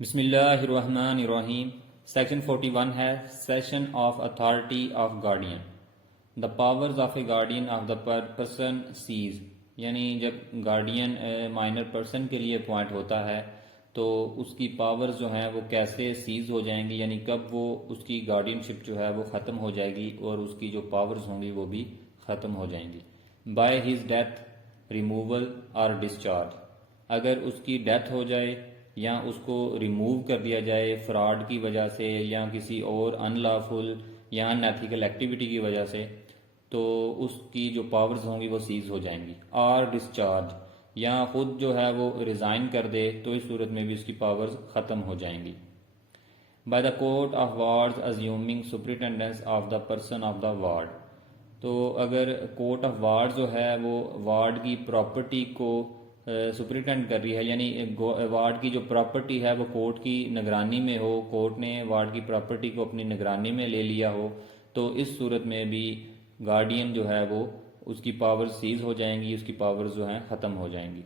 بسم اللہ الرحمن الرحیم۔ سیکشن 41 ہے cessation of authority of guardian. The powers of a guardian of the person cease, یعنی جب گارڈین مائنر پرسن کے لیے اپوائنٹ ہوتا ہے تو اس کی پاورز جو ہیں وہ کیسے سیز ہو جائیں گی، یعنی کب وہ اس کی گارڈین شپ جو ہے وہ ختم ہو جائے گی اور اس کی جو پاورز ہوں گی وہ بھی ختم ہو جائیں گی۔ بائی ہز ڈیتھ، ریموول اور ڈسچارج، اگر اس کی ڈیتھ ہو جائے یا اس کو ریموو کر دیا جائے فراڈ کی وجہ سے یا کسی اور ان لافل یا ان ایتھیکل ایکٹیویٹی کی وجہ سے، تو اس کی جو پاورز ہوں گی وہ سیز ہو جائیں گی۔ اور ڈسچارج، یا خود جو ہے وہ ریزائن کر دے تو اس صورت میں بھی اس کی پاورز ختم ہو جائیں گی۔ By the court of wards assuming superintendence of the person of the ward, تو اگر کورٹ آف وارڈ جو ہے وہ وارڈ کی پراپرٹی کو سپرنٹینڈ کر رہی ہے، یعنی وارڈ کی جو پراپرٹی ہے وہ کورٹ کی نگرانی میں ہو، کورٹ نے وارڈ کی پراپرٹی کو اپنی نگرانی میں لے لیا ہو، تو اس صورت میں بھی گارڈین جو ہے وہ اس کی پاور سیز ہو جائیں گی، اس کی پاورز جو ہیں ختم ہو جائیں گی۔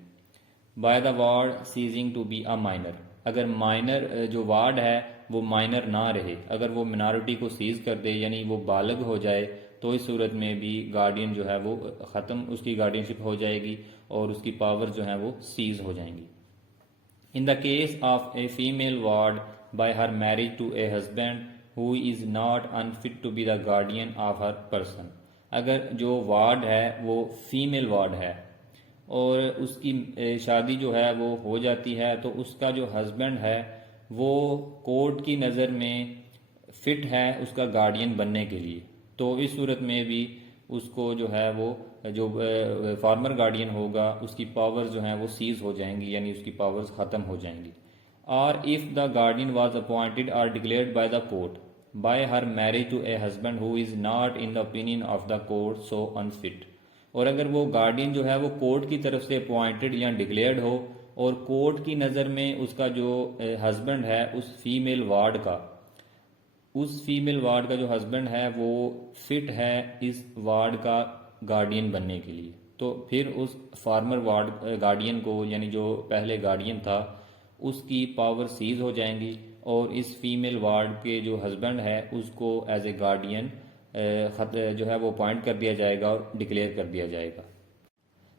By the ward ceasing to be a minor, اگر مائنر جو وارڈ ہے وہ مائنر نہ رہے، اگر وہ منارٹی کو سیز کر دے یعنی وہ بالغ ہو جائے، تو اس صورت میں بھی گارڈین جو ہے وہ ختم، اس کی گارڈین شپ ہو جائے گی اور اس کی پاور جو ہیں وہ سیز ہو جائیں گی۔ In the case of a female ward by her marriage to a husband who is not unfit to be the guardian of her person, اگر جو وارڈ ہے وہ فیمیل وارڈ ہے اور اس کی شادی جو ہے وہ ہو جاتی ہے، تو اس کا جو ہسبینڈ ہے وہ کورٹ کی نظر میں فٹ ہے اس کا گارڈین بننے کے لیے، تو اس صورت میں بھی اس کو جو ہے وہ جو فارمر گارڈین ہوگا اس کی پاورز جو ہیں وہ سیز ہو جائیں گی، یعنی اس کی پاورز ختم ہو جائیں گی۔ اور if the guardian was appointed اور declared by the court by her marriage to a husband who is not in the opinion of the court so unfit, اور اگر وہ گارڈین جو ہے وہ کورٹ کی طرف سے اپوائنٹڈ یا ڈکلیئرڈ ہو اور کورٹ کی نظر میں اس کا جو ہسبینڈ ہے اس فیمیل وارڈ کا جو ہسبینڈ ہے وہ فٹ ہے اس وارڈ کا گارڈین بننے کے لیے، تو پھر اس فارمر وارڈ گارڈین کو، یعنی جو پہلے گارڈین تھا، اس کی پاور سیز ہو جائیں گی اور اس فیمیل وارڈ کے جو ہسبینڈ ہے اس کو ایز اے گارڈین جو ہے وہ اپوائنٹ کر دیا جائے گا اور ڈکلیئر کر دیا جائے گا۔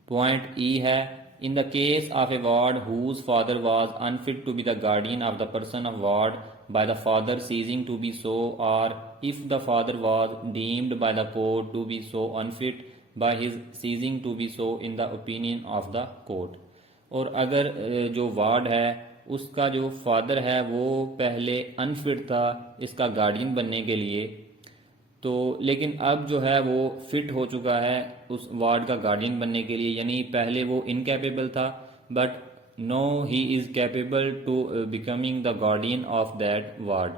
پوائنٹ ای ہے، in the case of a ward whose father was unfit to be the guardian of the person of ward by the father ceasing to be so, or if the father was deemed by the court to be so unfit by his ceasing to be so in the opinion of the court، اور اگر جو ward ہے اس کا جو father ہے وہ پہلے انفٹ تھا اس کا گارڈین بننے کے لیے، تو لیکن اب جو ہے وہ فٹ ہو چکا ہے اس وارڈ کا گارڈین بننے کے لیے، یعنی پہلے وہ انکیپیبل تھا but now he is capable to becoming the guardian of that ward,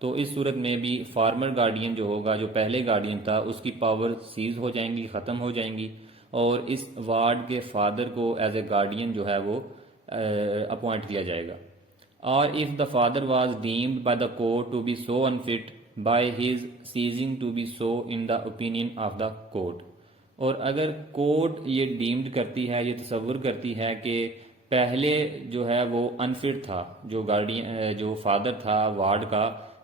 تو اس صورت میں بھی فارمر گارڈین جو ہوگا جو پہلے گارڈین تھا اس کی پاور سیز ہو جائیں گی، ختم ہو جائیں گی، اور اس وارڈ کے فادر کو ایز اے گارڈین جو ہے وہ اپوائنٹ کیا جائے گا۔ اور if the father was deemed by the court to be so unfit by his ceasing to be so in the opinion of the court, اور اگر کورٹ یہ ڈیمڈ کرتی ہے، یہ تصور کرتی ہے کہ پہلے جو ہے وہ انفٹ تھا، جو گارڈین جو فادر تھا وارڈ کا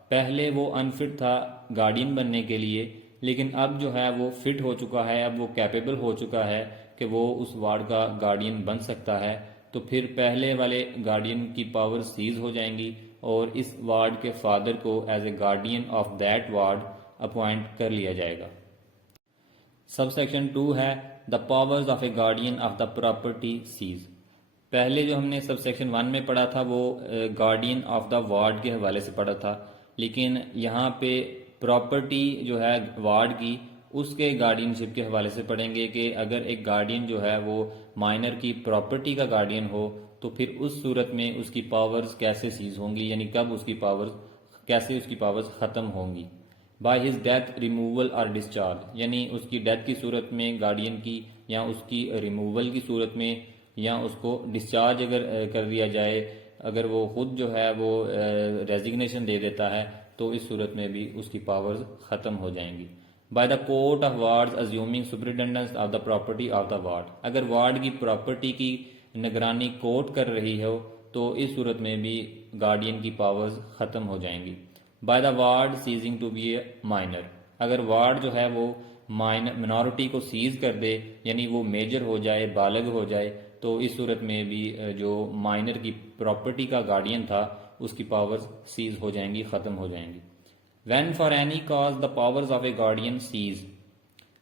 پہلے وہ انفٹ تھا گارڈین بننے کے لیے، لیکن اب جو ہے وہ فٹ ہو چکا ہے، اب وہ کیپیبل ہو چکا ہے کہ وہ اس وارڈ کا گارڈین بن سکتا ہے، تو پھر پہلے والے گارڈین کی پاور سیز ہو جائیں گی اور اس وارڈ کے فادر کو as a guardian of that ward appoint کر لیا جائے گا۔ سب سیکشن 2 ہے the powers of a guardian of the property cease. پہلے جو ہم نے سب سیکشن 1 میں پڑھا تھا وہ گارڈین آف دا وارڈ کے حوالے سے پڑھا تھا، لیکن یہاں پہ پراپرٹی جو ہے وارڈ کی اس کے گارڈین شپ کے حوالے سے پڑھیں گے کہ اگر ایک گارڈین جو ہے وہ مائنر کی پراپرٹی کا گارڈین ہو تو پھر اس صورت میں اس کی پاورز کیسے سیز ہوں گی، یعنی کب اس کی پاورز کیسے اس کی پاورز ختم ہوں گی۔ بائی ہز ڈیتھ، ریموول اور ڈسچارج، یعنی اس کی ڈیتھ کی صورت میں گارڈین کی، یا اس کی ریموول کی صورت میں، یا اس کو ڈسچارج اگر کر دیا جائے، اگر وہ خود جو ہے وہ ریزگنیشن دے دیتا ہے تو اس صورت میں بھی اس کی پاورز ختم ہو جائیں گی۔ By the court of wards assuming superintendence of the property of the ward, اگر وارڈ کی پراپرٹی کی نگرانی کورٹ کر رہی ہو تو اس صورت میں بھی گارڈین کی پاورز ختم ہو جائیں گی. By the ward ceasing to be a minor, اگر وارڈ جو ہے وہ منارٹی کو سیز کر دے یعنی وہ میجر ہو جائے، بالغ ہو جائے، تو اس صورت میں بھی جو مائنر کی پراپرٹی کا گارڈین تھا اس کی پاورز سیز ہو جائیں گی، ختم ہو جائیں گی. When for any cause the powers of a guardian cease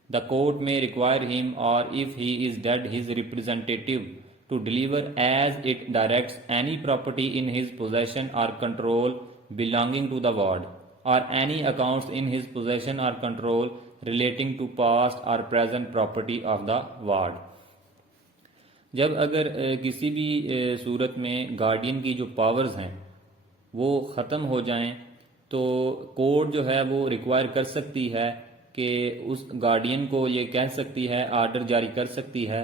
the court may require him, or if he is dead his representative, to deliver as it directs any property in his possession or control belonging to the ward, or any accounts in his possession or control relating to past or present property of the ward. جب اگر کسی بھی صورت میں guardian کی جو powers ہیں وہ ختم ہو جائیں تو کورٹ جو ہے وہ ریکوائر کر سکتی ہے کہ اس گارڈین کو یہ کہہ سکتی ہے، آرڈر جاری کر سکتی ہے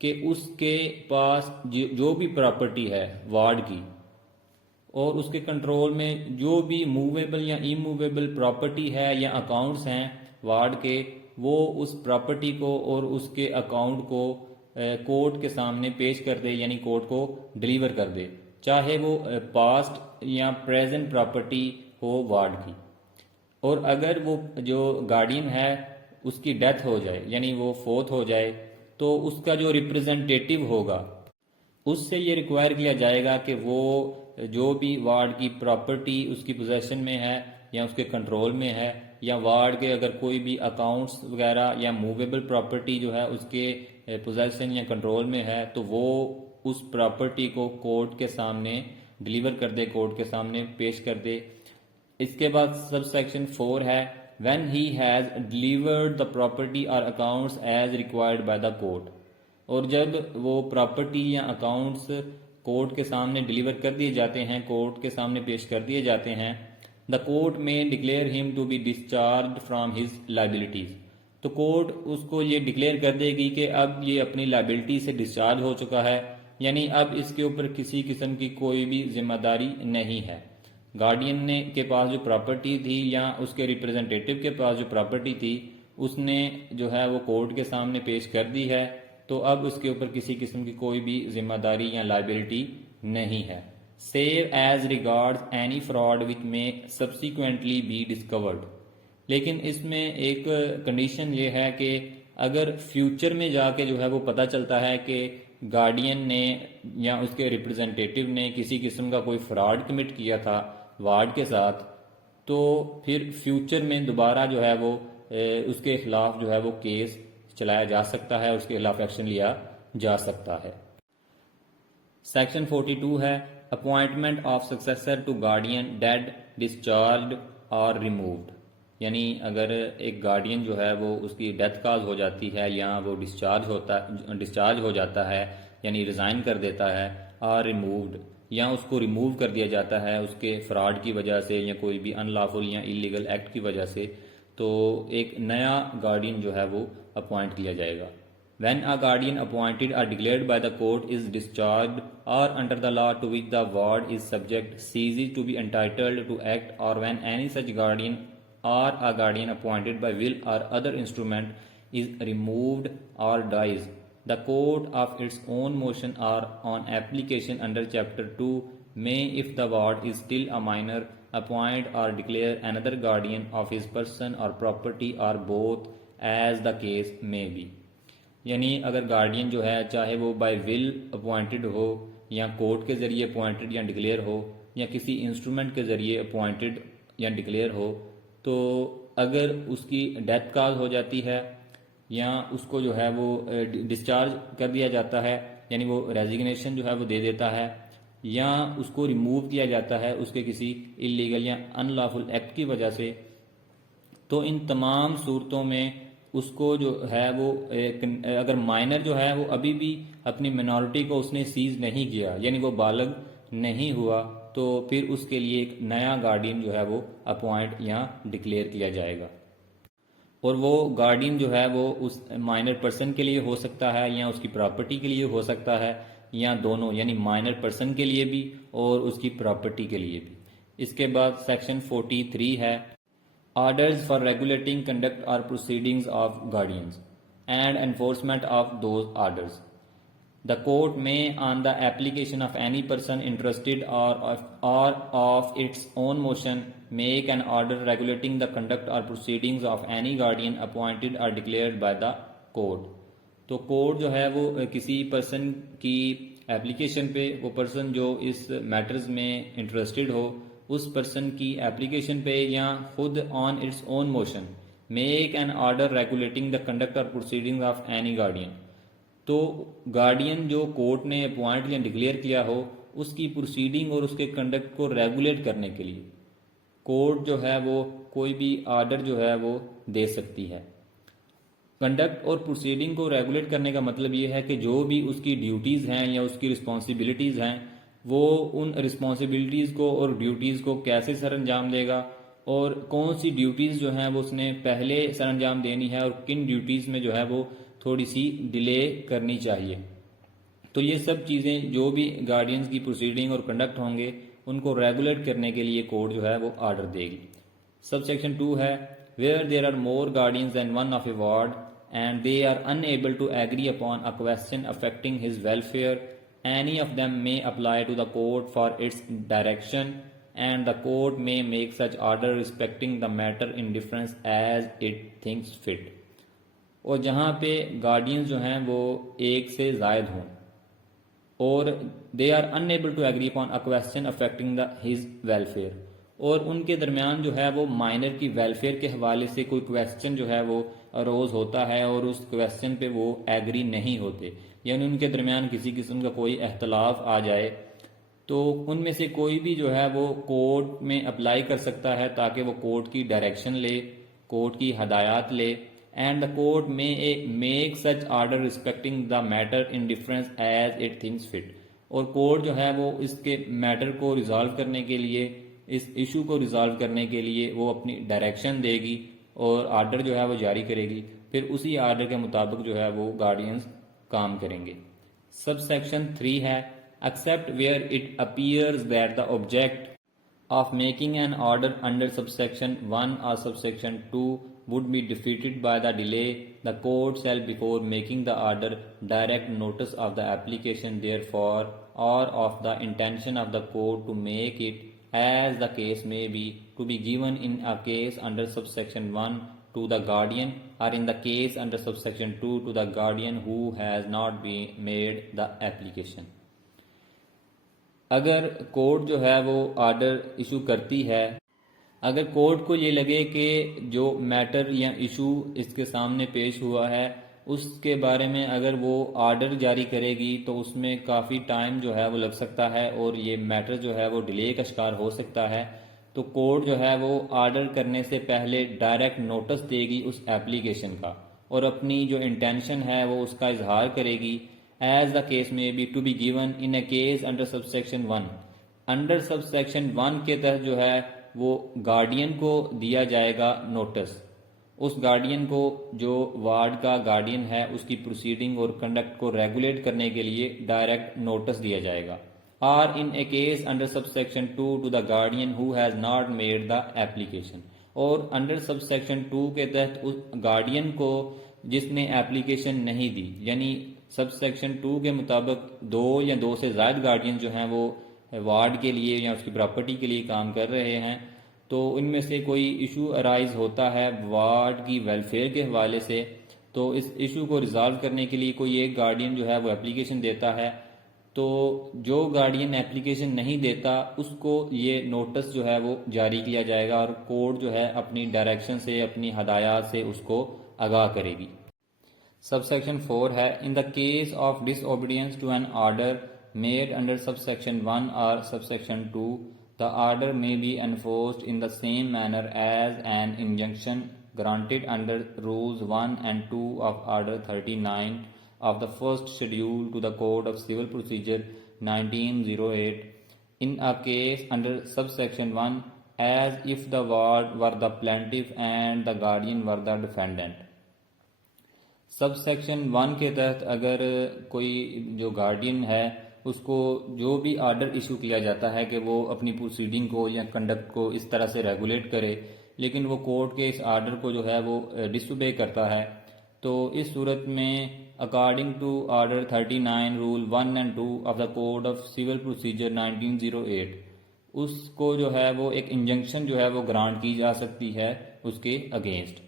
کہ اس کے پاس جو بھی پراپرٹی ہے وارڈ کی اور اس کے کنٹرول میں جو بھی موویبل یا ایموویبل پراپرٹی ہے یا اکاؤنٹس ہیں وارڈ کے، وہ اس پراپرٹی کو اور اس کے اکاؤنٹ کو کورٹ کے سامنے پیش کر دے، یعنی کورٹ کو ڈیلیور کر دے، چاہے وہ پاسٹ یا پریزنٹ پراپرٹی ہو وارڈ کی. اور اگر وہ جو گارڈین ہے اس کی ڈیتھ ہو جائے یعنی وہ فوت ہو جائے تو اس کا جو ریپرزنٹیٹیو ہوگا اس سے یہ ریکوائر کیا جائے گا کہ وہ جو بھی وارڈ کی پراپرٹی اس کی پوزیشن میں ہے یا اس کے کنٹرول میں ہے یا وارڈ کے اگر کوئی بھی اکاؤنٹس وغیرہ یا موویبل پراپرٹی جو ہے اس کے پوزیشن یا کنٹرول میں ہے تو وہ اس پراپرٹی کو کورٹ کے سامنے ڈیلیور کر دے، کورٹ کے سامنے پیش کر دے. اس کے بعد سب سیکشن 4 ہے when he has delivered the property or accounts as required by the court. اور جب وہ پراپرٹی یا اکاؤنٹس کورٹ کے سامنے ڈیلیور کر دیے جاتے ہیں، کورٹ کے سامنے پیش کر دیے جاتے ہیں، the court may declare him to be discharged from his liabilities. تو کورٹ اس کو یہ ڈکلیئر کر دے گی کہ اب یہ اپنی لائبلٹی سے ڈسچارج ہو چکا ہے، یعنی اب اس کے اوپر کسی قسم کی کوئی بھی ذمہ داری نہیں ہے. گارڈین نے کے پاس جو پراپرٹی تھی یا اس کے ریپرزنٹیٹیو کے پاس جو پراپرٹی تھی اس نے جو ہے وہ کورٹ کے سامنے پیش کر دی ہے، تو اب اس کے اوپر کسی قسم کی کوئی بھی ذمہ داری یا لائبلٹی نہیں ہے. Save as regards any fraud which may subsequently be discovered. لیکن اس میں ایک کنڈیشن یہ ہے کہ اگر فیوچر میں جا کے جو ہے وہ پتہ چلتا ہے کہ گارڈین نے یا اس کے ریپرزنٹیٹیو نے کسی قسم کا کوئی فراڈ کمٹ کیا تھا وارڈ کے ساتھ، تو پھر فیوچر میں دوبارہ جو ہے وہ اس کے خلاف جو ہے وہ کیس چلایا جا سکتا ہے، اس کے خلاف ایکشن لیا جا سکتا ہے. سیکشن 42 ہے appointment of successor to guardian dead discharged or removed. یعنی اگر ایک گارڈین جو ہے وہ اس کی ڈیتھ کاز ہو جاتی ہے یا وہ ڈسچارج ہو جاتا ہے یعنی ریزائن کر دیتا ہے، اور ریمووڈ یا اس کو ریموو کر دیا جاتا ہے اس کے فراڈ کی وجہ سے یا کوئی بھی ان لافل یا انلیگل ایکٹ کی وجہ سے، تو ایک نیا گارڈین جو ہے وہ اپوائنٹ کیا جائے گا. وین اے گارڈین اپوائنٹڈ اور declared by the court is discharged or under the law to which the ward is subject ceases to be entitled to act, or when any such guardian or a guardian appointed by will or other instrument is removed or dies, the court of its own motion or on application under chapter 2 may, if the ward is still a minor, appoint or declare another guardian of his person or property or both as the case may be. یعنی اگر guardian جو ہے چاہے وہ by will appointed ہو یا court کے ذریعے appointed یا ڈکلیئر ہو یا کسی انسٹرومنٹ کے ذریعے اپوائنٹڈ یا ڈکلیئر ہو، تو اگر اس کی ڈیتھ کاز ہو جاتی ہے یا اس کو جو ہے وہ ڈسچارج کر دیا جاتا ہے یعنی وہ ریزیگنیشن جو ہے وہ دے دیتا ہے یا اس کو ریموو کیا جاتا ہے اس کے کسی انلیگل یا ان لافل ایکٹ کی وجہ سے، تو ان تمام صورتوں میں اس کو جو ہے وہ اگر مائنر جو ہے وہ ابھی بھی اپنی منارٹی کو اس نے سیز نہیں کیا یعنی وہ بالغ نہیں ہوا، تو پھر اس کے لیے ایک نیا گارڈین جو ہے وہ اپوائنٹ یا ڈکلیئر کیا جائے گا. اور وہ گارڈین جو ہے وہ اس مائنر پرسن کے لیے ہو سکتا ہے یا اس کی پراپرٹی کے لیے ہو سکتا ہے یا دونوں، یعنی مائنر پرسن کے لیے بھی اور اس کی پراپرٹی کے لیے بھی. اس کے بعد سیکشن 43 ہے آرڈرز فار ریگولیٹنگ کنڈکٹ اور proceedings of guardians and enforcement of those orders. The court may, on the application of any person interested or of its own motion, make an order regulating the conduct or proceedings of any guardian appointed or declared by the court. تو court جو ہے وہ کسی person کی application پہ، وہ person جو اس matters میں انٹرسٹڈ ہو، اس پرسن کی اپلیکیشن پہ یا خود on its own motion make an order regulating the conduct اور پروسیڈنگ آف اینی گارڈین. تو گارڈین جو کورٹ نے اپوائنٹ یا ڈکلیئر کیا ہو، اس کی پروسیڈنگ اور اس کے کنڈکٹ کو ریگولیٹ کرنے کے لیے کورٹ جو ہے وہ کوئی بھی آرڈر جو ہے وہ دے سکتی ہے. کنڈکٹ اور پروسیڈنگ کو ریگولیٹ کرنے کا مطلب یہ ہے کہ جو بھی اس کی ڈیوٹیز ہیں یا اس کی رسپانسبلٹیز ہیں، وہ ان رسپانسبلٹیز کو اور ڈیوٹیز کو کیسے سر انجام دے گا، اور کون سی ڈیوٹیز جو ہیں وہ اس نے پہلے سر انجام دینی ہے اور کن ڈیوٹیز میں جو ہے وہ تھوڑی سی ڈیلے کرنی چاہیے. تو یہ سب چیزیں جو بھی گارڈینز کی پروسیڈنگ اور کنڈکٹ ہوں گے، ان کو ریگولیٹ کرنے کے لیے کورٹ جو ہے وہ آرڈر دے گی. سب سیکشن 2 ہے where there are more guardians than one of a ward and they are unable to agree upon a question affecting his welfare, any of them may apply to the court for its direction and the court may make such order respecting the matter in difference as it thinks fit. اور جہاں پہ guardians جو ہیں وہ ایک سے زائد ہوں اور they are unable to agree upon a question affecting his welfare، اور ان کے درمیان جو ہے وہ مائنر کی ویلفیئر کے حوالے سے کوئی کویسچن جو ہے وہ اروز ہوتا ہے اور اس کویسچن پہ وہ ایگری نہیں ہوتے، یعنی ان کے درمیان کسی قسم کا کوئی اختلاف آ جائے، تو ان میں سے کوئی بھی جو ہے وہ کورٹ میں اپلائی کر سکتا ہے تاکہ وہ کورٹ کی ڈائریکشن لے، کورٹ کی ہدایات لے. And the court may make such order respecting the matter in difference as it thinks fit, اور کورٹ جو ہے وہ اس کے میٹر کو ریزالو کرنے کے لیے، اس ایشو کو ریزالو کرنے کے لیے وہ اپنی ڈائریکشن دے گی اور آرڈر جو ہے وہ جاری کرے گی. پھر اسی آرڈر کے مطابق جو ہے وہ گارڈینز کام کریں گے. سب سیکشن 3 ہے accept where it appears that the object of making an order under sub section 1 اور sub section 2 would be defeated by the delay, the court shall before making the order direct notice of the application therefore or of the intention of the court to make it, as the case may be, to be given in a case under subsection 1 to the guardian or in the case under subsection 2 to the guardian who has not been made the application. اگر court جو ہے وہ order issue کرتی ہے، اگر court کو یہ لگے کہ جو میٹر یا ایشو اس کے سامنے پیش ہوا ہے اس کے بارے میں اگر وہ آرڈر جاری کرے گی تو اس میں کافی ٹائم جو ہے وہ لگ سکتا ہے اور یہ میٹر جو ہے وہ ڈیلے کا شکار ہو سکتا ہے، تو کورٹ جو ہے وہ آرڈر کرنے سے پہلے ڈائریکٹ نوٹس دے گی اس ایپلیکیشن کا اور اپنی جو انٹینشن ہے وہ اس کا اظہار کرے گی. As the case may be to be given in a case under sub section 1. Under sub section 1 کے تحت جو ہے وہ گارڈین کو دیا جائے گا نوٹس. اس گارڈین کو جو وارڈ کا گارڈین ہے اس کی پروسیڈنگ اور کنڈکٹ کو ریگولیٹ کرنے کے لیے ڈائریکٹ نوٹس دیا جائے گا. اور in a case under sub section 2 to the guardian who has not made the application, اور انڈر سب سیکشن 2 کے تحت اس گارڈین کو جس نے ایپلیکیشن نہیں دی، یعنی سب سیکشن 2 کے مطابق 2 یا 2 سے زائد گارڈین جو ہیں وہ وارڈ کے لیے یا اس کی پراپرٹی کے لیے کام کر رہے ہیں، تو ان میں سے کوئی ایشو ارائز ہوتا ہے وارڈ کی ویلفیئر کے حوالے سے، تو اس ایشو کو ریزالو کرنے کے لیے کوئی ایک گارڈین جو ہے وہ اپلیکیشن دیتا ہے، تو جو گارڈین اپلیکیشن نہیں دیتا اس کو یہ نوٹس جو ہے وہ جاری کیا جائے گا اور کورٹ جو ہے اپنی ڈائریکشن سے، اپنی ہدایات سے اس کو آگاہ کرے گی. سب سیکشن 4 ہے in the case of disobedience to an order made under subsection 1 or subsection 2, the order may be enforced in the same manner as an injunction granted under rules 1 and 2 of order 39 of the first schedule to the Code of Civil Procedure 1908 in a case under subsection 1 as if the ward were the plaintiff and the guardian were the defendant. Sub section 1 کے تحت اگر کوئی جو guardian ہے اس کو جو بھی order issue کیا جاتا ہے کہ وہ اپنی پروسیڈنگ کو یا کنڈکٹ کو اس طرح سے ریگولیٹ کرے، لیکن وہ کورٹ کے اس آرڈر کو جو ہے وہ ڈس اوبے کرتا ہے، تو اس صورت میں according to Order 39 Rule 1 and 2 of the Code of Civil Procedure 1908 اس کو جو ہے وہ ایک انجنکشن جو ہے وہ گرانٹ کی جا سکتی ہے اس کے against.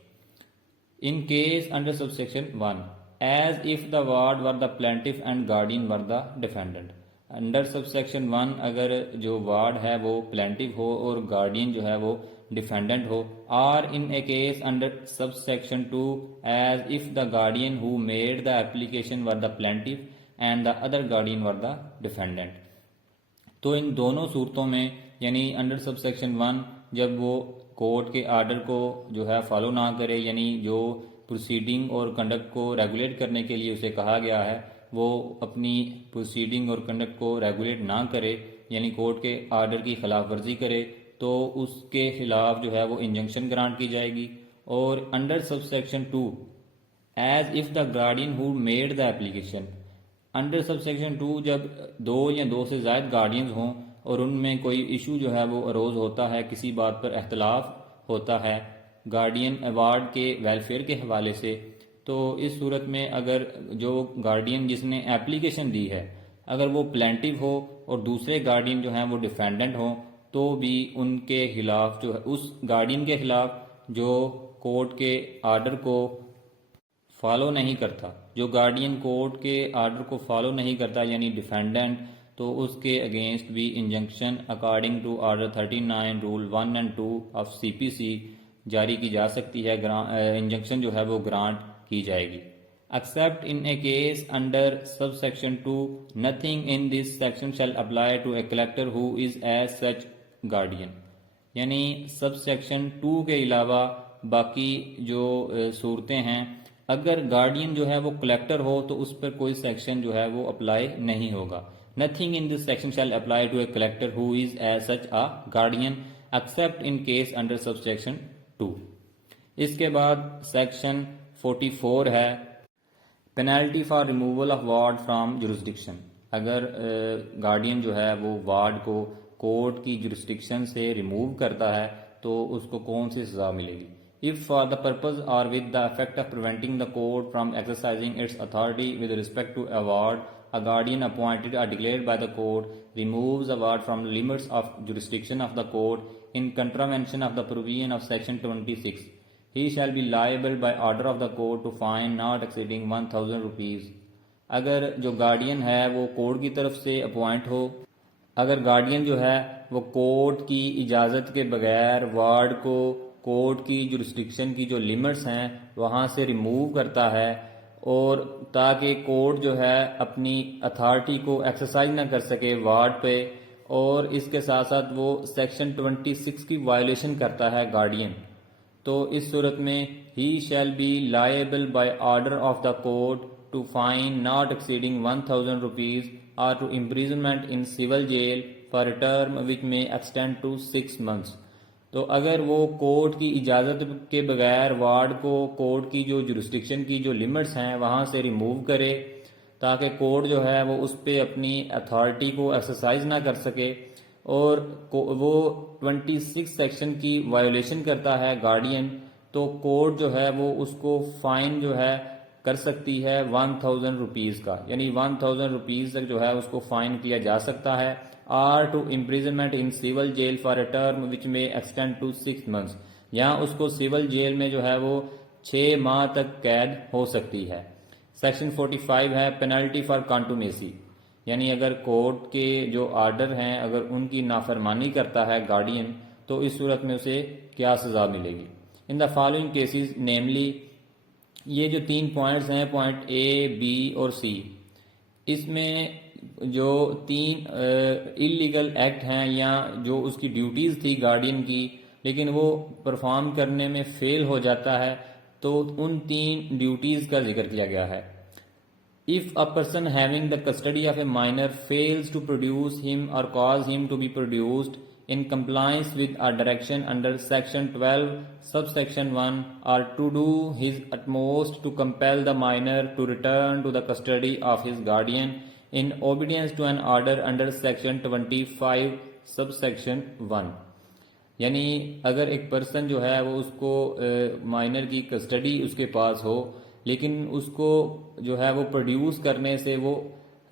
In case under subsection 1 as if the ward were the plaintiff and guardian were the defendant. Under sub section 1 اگر جو وارڈ ہے وہ پلینٹیو ہو اور گارڈین جو ہے وہ ڈیفینڈنٹ ہو. Or in a case under sub section 2 as if the guardian who made the application were the plaintiff and the other guardian were the defendant. تو ان دونوں صورتوں میں یعنی انڈر سب سیکشن 1 جب وہ کورٹ کے آرڈر کو جو ہے فالو نہ کرے یعنی جو پروسیڈنگ اور کنڈکٹ کو ریگولیٹ کرنے کے لیے اسے کہا گیا ہے وہ اپنی پروسیڈنگ اور کنڈکٹ کو ریگولیٹ نہ کرے یعنی کورٹ کے آرڈر کی خلاف ورزی کرے تو اس کے خلاف جو ہے وہ انجنکشن گرانٹ کی جائے گی. اور under sub section 2 as if the guardian who made the application. Under sub section 2 جب 2 یا 2 سے زائد گارڈینز ہوں اور ان میں کوئی ایشو جو ہے وہ اروز ہوتا ہے کسی بات پر اختلاف ہوتا ہے گارڈین ایوارڈ کے ویلفیئر کے حوالے سے تو اس صورت میں اگر جو گارڈین جس نے ایپلیکیشن دی ہے اگر وہ پلینٹیو ہو اور دوسرے گارڈین جو ہیں وہ ڈیفینڈنٹ ہوں تو بھی ان کے خلاف جو ہے اس گارڈین کے خلاف جو کورٹ کے آرڈر کو فالو نہیں کرتا جو گارڈین کورٹ کے آرڈر کو فالو نہیں کرتا یعنی ڈیفینڈنٹ تو اس کے اگینسٹ بھی injunction according to order 39 rule 1 and 2 of C P C جاری کی جا سکتی ہے. انجنکشن جو ہے وہ گرانٹ کی جائے گی. Except in a case under sub section 2 nothing in this section shall apply to a collector who is as such guardian. یعنی سب سیکشن 2 کے علاوہ باقی جو صورتیں ہیں اگر گارڈین جو ہے وہ کلیکٹر ہو تو اس پر کوئی سیکشن جو ہے وہ اپلائی نہیں ہوگا. Nothing in this section shall apply to a collector who is as such a guardian except in case under sub section 2. اس کے بعد سیکشن 44 ہے penalty for removal of ward from jurisdiction. اگر گارڈین جو ہے وہ وارڈ کو court کی جورسڈکشن سے ریموو کرتا ہے تو اس کو کون سی سزا ملے گی. If for the purpose or with the effect of preventing the court from exercising its authority with respect to a ward, a guardian appointed or declared by the court removes a ward from the limits of jurisdiction of the court in contravention of the provision of section 26, he shall be liable by order of the court to fine not exceeding 1000 rupees. اگر جو guardian ہے وہ court کی طرف سے appoint ہو اگر guardian جو ہے وہ کورٹ کی اجازت کے بغیر وارڈ کو کورٹ کی جورسڈکشن کی جو لمٹس ہیں وہاں سے ریموو کرتا ہے اور تاکہ کورٹ جو ہے اپنی اتھارٹی کو ایکسرسائز نہ کر سکے وارڈ پہ اور اس کے ساتھ ساتھ وہ سیکشن 26 کی وائلیشن کرتا ہے گارڈین تو اس صورت میں ہی shall be liable by order of the court to fine not exceeding 1000 rupees اور to imprisonment in civil jail for a term which may extend to 6 months. تو اگر وہ کورٹ کی اجازت کے بغیر وارڈ کو کورٹ کی جو جورسڈکشن کی جو لمٹس ہیں وہاں سے ریموو کرے تاکہ کورٹ جو ہے وہ اس پہ اپنی اتھارٹی کو ایکسرسائز نہ کر سکے اور وہ 26 سیکشن کی وائولیشن کرتا ہے گارڈین تو کورٹ جو ہے وہ اس کو فائن جو ہے کر سکتی ہے 1000 روپیز کا یعنی 1000 روپیز تک جو ہے اس کو فائن کیا جا سکتا ہے or to imprisonment in civil jail for a term which may extend to 6 months. یہاں اس کو سول جیل میں جو ہے وہ 6 ماہ تک قید ہو سکتی ہے. سیکشن 45 ہے پینلٹی فار کانٹومیسی یعنی اگر کورٹ کے جو آرڈر ہیں اگر ان کی نافرمانی کرتا ہے گارڈین تو اس صورت میں اسے کیا سزا ملے گی. In the following cases namely یہ جو 3 پوائنٹس ہیں پوائنٹ اے بی اور سی اس میں جو 3 اللیگل ایکٹ ہیں یا جو اس کی ڈیوٹیز تھی گارڈین کی لیکن وہ پرفارم کرنے میں فیل ہو جاتا ہے تو ان 3 ڈیوٹیز کا ذکر کیا گیا ہے. If a person having the custody of a minor fails to produce him or cause him to be produced in compliance with a direction under section 12 subsection 1 or to do his utmost to compel the minor to return to the custody of his guardian in obedience to an order under section 25 subsection 1 یعنی اگر ایک person جو ہے وہ اس کو minor کی custody اس کے پاس ہو لیکن اس کو جو ہے وہ پروڈیوس کرنے سے وہ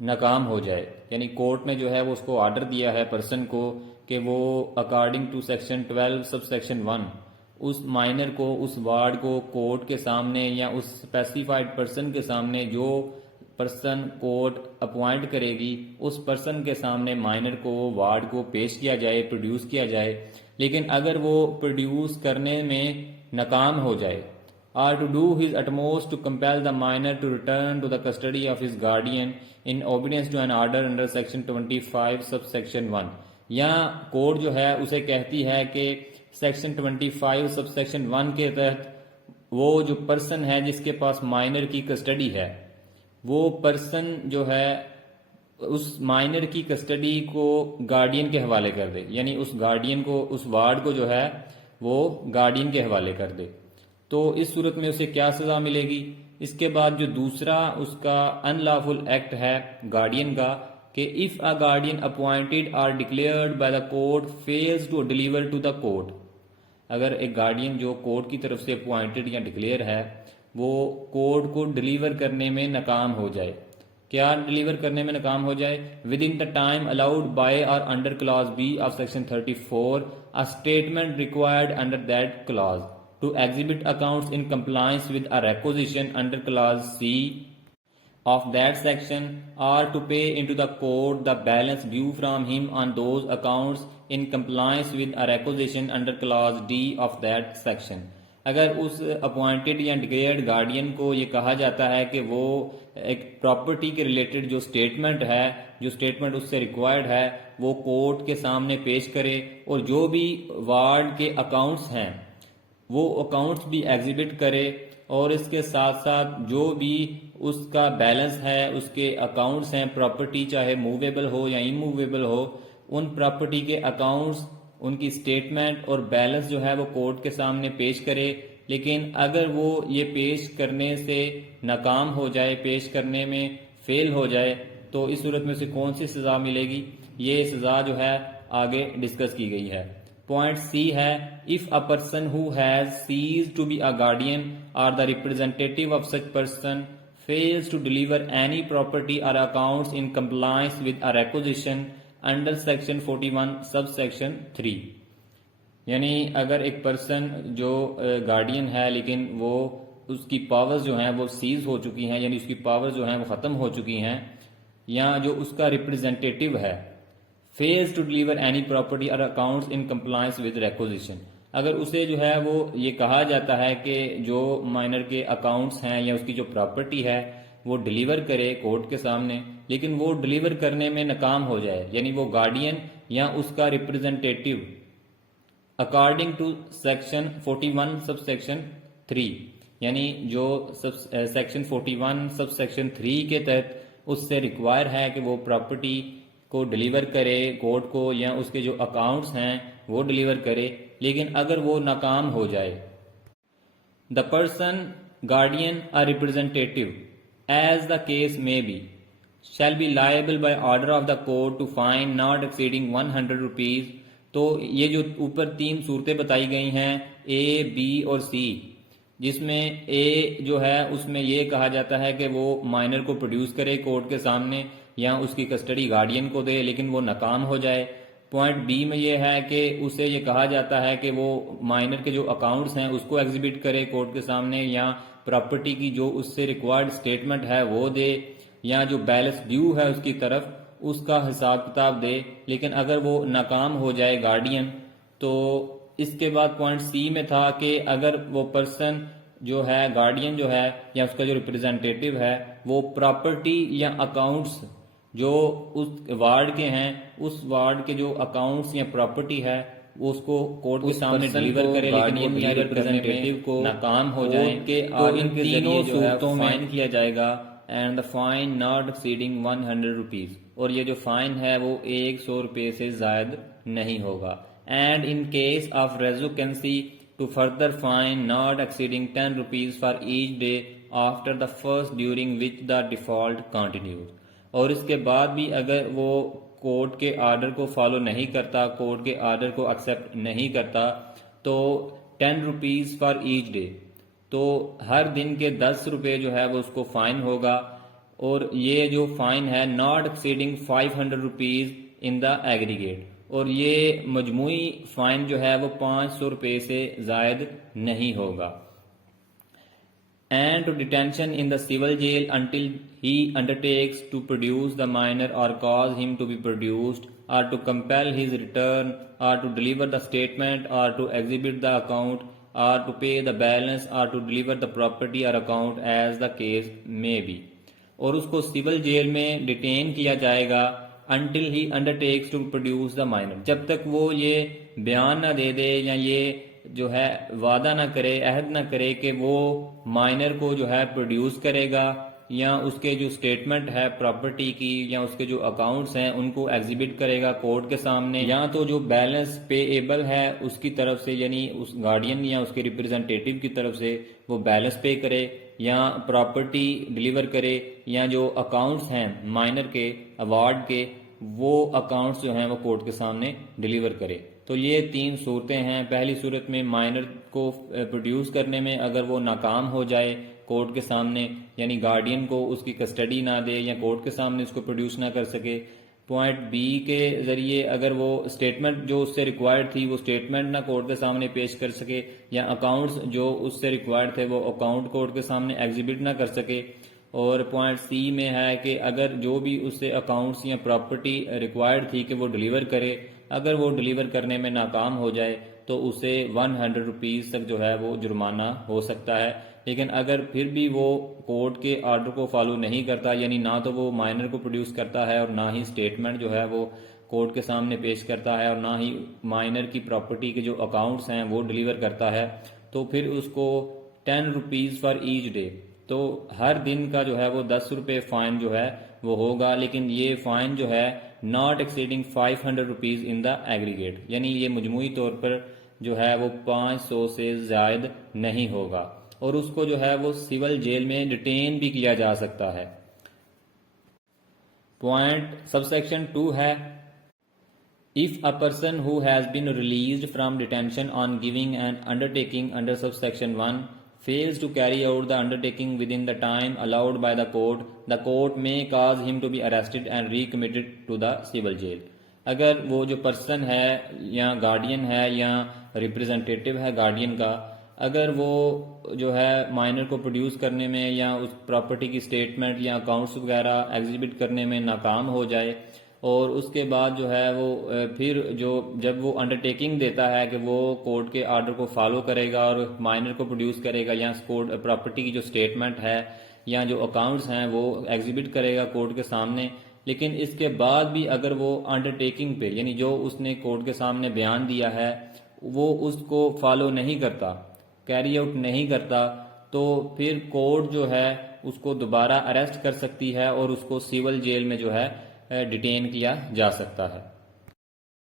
ناکام ہو جائے، یعنی کورٹ نے جو ہے وہ اس کو آرڈر دیا ہے پرسن کو کہ وہ according to section 12 sub section 1 اس مائنر کو، اس وارڈ کو کورٹ کے سامنے یا اس اسپیسیفائڈ پرسن کے سامنے، جو پرسن کورٹ اپوائنٹ کرے گی اس پرسن کے سامنے مائنر کو، وارڈ کو پیش کیا جائے، پروڈیوس کیا جائے۔ لیکن اگر وہ پروڈیوس کرنے میں ناکام ہو جائے، or to do his utmost to compel the minor to return to the custody of his guardian in obedience to an order under section 25 subsection 1، یا کورٹ جو ہے اسے کہتی ہے کہ سیکشن 25 سب سیکشن 1 کے تحت وہ جو پرسن ہے جس کے پاس مائنر کی کسٹڈی ہے، وہ پرسن جو ہے اس مائنر کی کسٹڈی کو گارڈین کے حوالے کر دے، یعنی اس گارڈین کو، اس وارڈ کو جو ہے وہ گارڈین کے حوالے کر دے۔ تو اس صورت میں اسے کیا سزا ملے گی؟ اس کے بعد جو دوسرا اس کا ان لافل ایکٹ ہے گارڈین کا کہ اف اے گارڈین اپوائنٹڈ اور declared by the court fails to deliver to the court, اگر ایک گارڈین جو کورٹ کی طرف سے اپوائنٹڈ یا ڈکلیئر ہے وہ کورٹ کو ڈیلیور کرنے میں ناکام ہو جائے، کیا ڈیلیور کرنے میں ناکام ہو جائے؟ Within the time allowed by or under clause B of section 34 a statement required under that clause to exhibit accounts in compliance with a requisition under clause C of that section, or to pay into the court the balance due from him on those accounts in compliance with a requisition under clause D of that section۔ اگر اس appointed یا declared guardian کو یہ کہا جاتا ہے کہ وہ ایک پراپرٹی کے ریلیٹڈ جو اسٹیٹمنٹ ہے، جو اسٹیٹمنٹ اس سے ریکوائرڈ ہے، وہ کورٹ کے سامنے پیش کرے، اور جو بھی وارڈ کے اکاؤنٹس ہیں وہ اکاؤنٹس بھی ایگزیبٹ کرے، اور اس کے ساتھ ساتھ جو بھی اس کا بیلنس ہے، اس کے اکاؤنٹس ہیں، پراپرٹی چاہے موویبل ہو یا انموویبل ہو، ان پراپرٹی کے اکاؤنٹس، ان کی اسٹیٹمنٹ اور بیلنس جو ہے وہ کورٹ کے سامنے پیش کرے۔ لیکن اگر وہ یہ پیش کرنے سے ناکام ہو جائے، پیش کرنے میں فیل ہو جائے، تو اس صورت میں اسے کون سی سزا ملے گی؟ یہ سزا جو ہے آگے ڈسکس کی گئی ہے۔ پوائنٹ سی ہے if a person who has ceased to be a guardian or the representative of such person fails to deliver any property or accounts in compliance with a requisition under section 41 subsection 3، یعنی اگر ایک person جو guardian ہے لیکن وہ اس کی powers جو ہیں وہ سیز ہو چکی ہیں، یعنی اس کی پاورز جو ہیں وہ ختم ہو چکی ہیں، یا جو اس کا ریپرزینٹیٹو ہے fails to deliver any property or accounts in compliance with requisition، اگر اسے جو ہے وہ یہ کہا جاتا ہے کہ جو مائنر کے اکاؤنٹس ہیں یا اس کی جو پراپرٹی ہے وہ ڈیلیور کرے کورٹ کے سامنے، لیکن وہ ڈیلیور کرنے میں ناکام ہو جائے، یعنی وہ گارڈین یا اس کا representative according to section 41 sub section 3، یعنی جو سیکشن 41 سب سیکشن 3 کے تحت اس سے ریکوائر ہے کہ وہ پراپرٹی کو ڈیلیور کرے کورٹ کو، یا اس کے جو اکاؤنٹس ہیں وہ ڈیلیور کرے، لیکن اگر وہ ناکام ہو جائے، دا پرسن گارڈین اور representative as the case may be shall be liable by order of the court to fine not exceeding 100 rupees. تو یہ جو اوپر تین صورتیں بتائی گئی ہیں اے، بی اور سی، جس میں اے جو ہے اس میں یہ کہا جاتا ہے کہ وہ مائنر کو پروڈیوس کرے کورٹ کے سامنے یا اس کی کسٹڈی گارڈین کو دے، لیکن وہ ناکام ہو جائے۔ پوائنٹ بی میں یہ ہے کہ اسے یہ کہا جاتا ہے کہ وہ مائنر کے جو اکاؤنٹس ہیں اس کو ایگزیبٹ کرے کورٹ کے سامنے، یا پراپرٹی کی جو اس سے ریکوائرڈ اسٹیٹمنٹ ہے وہ دے، یا جو بیلنس ڈیو ہے اس کی طرف اس کا حساب کتاب دے۔ لیکن اگر وہ ناکام ہو جائے گارڈین، تو اس کے بعد پوائنٹ سی میں تھا کہ اگر وہ پرسن جو ہے گارڈین جو ہے یا اس کا جو ریپرزینٹیٹو ہے وہ پراپرٹی یا اکاؤنٹس جو اس وارڈ کے ہیں، اس وارڈ کے جو اکاؤنٹس یا پراپرٹی ہے وہ اس کو کورٹ کے سامنے ڈیلیور کرے، لیکن وہ ڈیلیور کرنے میں ناکام ہو جائیں، تو ان تینوں صورتوں میں فائن کیا جائے گا، and the fine not exceeding 100 rupees, اور یہ جو فائن ہے وہ 100 روپے سے زائد نہیں ہوگا۔ And in case of recusancy to further fine not exceeding 10 rupees for each day after the first during which the default continues, اور اس کے بعد بھی اگر وہ کورٹ کے آرڈر کو فالو نہیں کرتا، کورٹ کے آرڈر کو ایکسیپٹ نہیں کرتا، تو 10 روپیز فار ایچ ڈے، تو ہر دن کے 10 روپے جو ہے وہ اس کو فائن ہوگا، اور یہ جو فائن ہے not exceeding 500 rupees in the aggregate, اور یہ مجموعی فائن جو ہے وہ 500 روپے سے زائد نہیں ہوگا. And to detention in the civil jail until he undertakes to produce the minor or cause him to be produced, or to compel his return, or to deliver the statement, or to exhibit the account, or to pay the balance, or to deliver the property or account as the case may be. اور اس کو civil jail میں detain کیا جائے گا until he undertakes to produce the minor، جب تک وہ یہ بیان نہ دے دے یا یہ جو ہے وعدہ نہ کرے، عہد نہ کرے کہ وہ مائنر کو جو ہے پروڈیوس کرے گا، یا اس کے جو سٹیٹمنٹ ہے پراپرٹی کی یا اس کے جو اکاؤنٹس ہیں ان کو ایگزیبٹ کرے گا کورٹ کے سامنے، یا تو جو بیلنس پے ایبل ہے اس کی طرف سے یعنی اس گارڈین یا اس کے ریپرزنٹیٹیو کی طرف سے وہ بیلنس پے کرے، یا پراپرٹی ڈیلیور کرے، یا جو اکاؤنٹس ہیں مائنر کے ایوارڈ کے وہ اکاؤنٹس جو ہیں وہ کورٹ کے سامنے ڈیلیور کرے. تو یہ 3 صورتیں ہیں. پہلی صورت میں مائنر کو پروڈیوس کرنے میں اگر وہ ناکام ہو جائے کورٹ کے سامنے، یعنی گارڈین کو اس کی کسٹڈی نہ دے یا کورٹ کے سامنے اس کو پروڈیوس نہ کر سکے. پوائنٹ بی کے ذریعے اگر وہ اسٹیٹمنٹ جو اس سے ریکوائرڈ تھی وہ اسٹیٹمنٹ نہ کورٹ کے سامنے پیش کر سکے، یا اکاؤنٹس جو اس سے ریکوائرڈ تھے وہ اکاؤنٹ کورٹ کے سامنے ایگزیبٹ نہ کر سکے. اور پوائنٹ سی میں ہے کہ اگر جو بھی اس سے اکاؤنٹس یا پراپرٹی ریکوائرڈ تھی کہ وہ ڈیلیور کرے، اگر وہ ڈیلیور کرنے میں ناکام ہو جائے تو اسے 100 روپیز تک جو ہے وہ جرمانہ ہو سکتا ہے. لیکن اگر پھر بھی وہ کورٹ کے آرڈر کو فالو نہیں کرتا، یعنی نہ تو وہ مائنر کو پروڈیوس کرتا ہے اور نہ ہی اسٹیٹمنٹ جو ہے وہ کورٹ کے سامنے پیش کرتا ہے، اور نہ ہی مائنر کی پراپرٹی کے جو اکاؤنٹس ہیں وہ ڈیلیور کرتا ہے، تو پھر اس کو 10 روپیز فار ایچ ڈے، تو ہر دن کا جو ہے وہ 10 روپے فائن جو ہے وہ ہوگا. لیکن یہ فائن جو ہے not exceeding 500 rupees in the aggregate, یعنی یہ مجموعی طور پر جو ہے وہ 500 سے زائد نہیں ہوگا، اور اس کو جو ہے وہ سول جیل میں ڈیٹین بھی کیا جا سکتا ہے. پوائنٹ سب سیکشن 2 ہے If a person who has been released from detention on giving an undertaking under subsection 1 fails to carry out the undertaking within the time allowed by the court may cause him to be arrested and recommitted to the civil jail. اگر وہ جو person ہے یا guardian ہے یا representative ہے guardian کا، اگر وہ جو ہے مائنر کو پروڈیوس کرنے میں یا اس پراپرٹی کی سٹیٹمنٹ یا اکاؤنٹس وغیرہ ایگزیبٹ کرنے میں ناکام ہو جائے، اور اس کے بعد جو ہے وہ پھر جب وہ انڈرٹیکنگ دیتا ہے کہ وہ کورٹ کے آرڈر کو فالو کرے گا اور مائنر کو پروڈیوس کرے گا، یا پراپرٹی کی جو سٹیٹمنٹ ہے یا جو اکاؤنٹس ہیں وہ ایگزیبٹ کرے گا کورٹ کے سامنے، لیکن اس کے بعد بھی اگر وہ انڈرٹیکنگ پہ یعنی جو اس نے کورٹ کے سامنے بیان دیا ہے وہ اس کو فالو نہیں کرتا، کیری آؤٹ نہیں کرتا، تو پھر کورٹ جو ہے اس کو دوبارہ اریسٹ کر سکتی ہے اور اس کو سول جیل میں جو ہے ڈیٹین کیا جا سکتا ہے.